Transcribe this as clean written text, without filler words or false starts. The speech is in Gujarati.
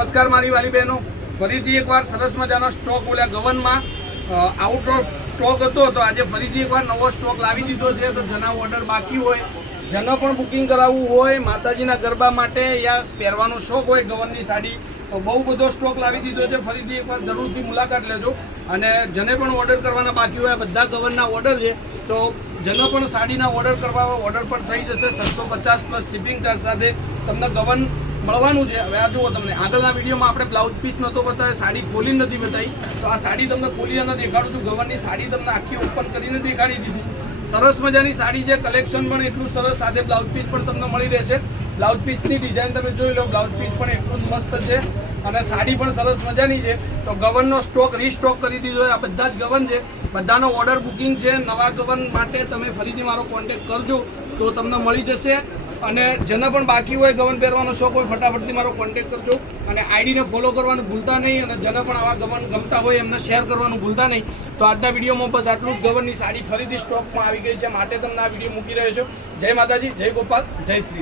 નમસ્કાર મારી વાલી બહેનો, ફરીથી એકવાર સરસ મજાનો સ્ટોક ઓલા ગવનમાં આઉટ ઓફ સ્ટોક હતો તો આજે ફરીથી એકવાર નવો સ્ટોક લાવી દીધો છે. તો જેના ઓર્ડર બાકી હોય, જેને પણ બુકિંગ કરાવવું હોય, માતાજીના ગરબા માટે યા પહેરવાનો શોખ હોય ગવનની સાડી, તો બહુ બધો સ્ટોક લાવી દીધો છે. ફરીથી એકવાર જરૂરથી મુલાકાત લેજો. અને જેને પણ ઓર્ડર કરવાના બાકી હોય, બધા ગવનના ઓર્ડર છે, તો જેને પણ સાડીના ઓર્ડર કરવા હોય ઓર્ડર પણ થઈ જશે. 750 પ્લસ શિપિંગ ચાર્જ સાથે તમને ગવન મળવાનું છે. હવે આ જુઓ, તમને આગળના વિડીયોમાં આપણે બ્લાઉઝ પીસ નહોતો બતાવ્યો, સાડી ખોલી નથી બતાવી, તો આ સાડી તમને ખોલીને દેખાડું છું. ગવનની સાડી તમને આખી ઓપન કરીને દેખાડી દીધી. સરસ મજાની સાડી છે, કલેક્શન પણ એટલું સરસ, સાથે બ્લાઉઝ પીસ પણ તમને મળી રહેશે. બ્લાઉઝ પીસની ડિઝાઇન તમે જોઈ લો, બ્લાઉઝ પીસ પણ એટલું જ મસ્ત છે અને સાડી પણ સરસ મજાની છે. તો ગવનનો સ્ટોક રીસ્ટોક કરી દીધો છે. આ બધા જ ગવન છે, બધાનો ઓર્ડર બુકિંગ છે. નવા ગવન માટે તમે ફરીથી મારો કોન્ટેક્ટ કરજો તો તમને મળી જશે. અને જેને પણ બાકી હોય ગવન પહેરવાનો શોખ હોય, ફટાફટથી મારો કોન્ટેક્ટ કરજો. અને આઈડીને ફોલો કરવાનું ભૂલતા નહીં. અને જેને પણ આવા ગવન ગમતા હોય એમને શેર કરવાનું ભૂલતા નહીં. તો આજના વિડીયોમાં બસ આટલું જ. ગવનની સાડી ફરીથી સ્ટોકમાં આવી ગઈ છે, માટે તમને આ વિડીયો મૂકી રહ્યો છું. જય માતાજી, જય ગોપાલ, જય શ્રી.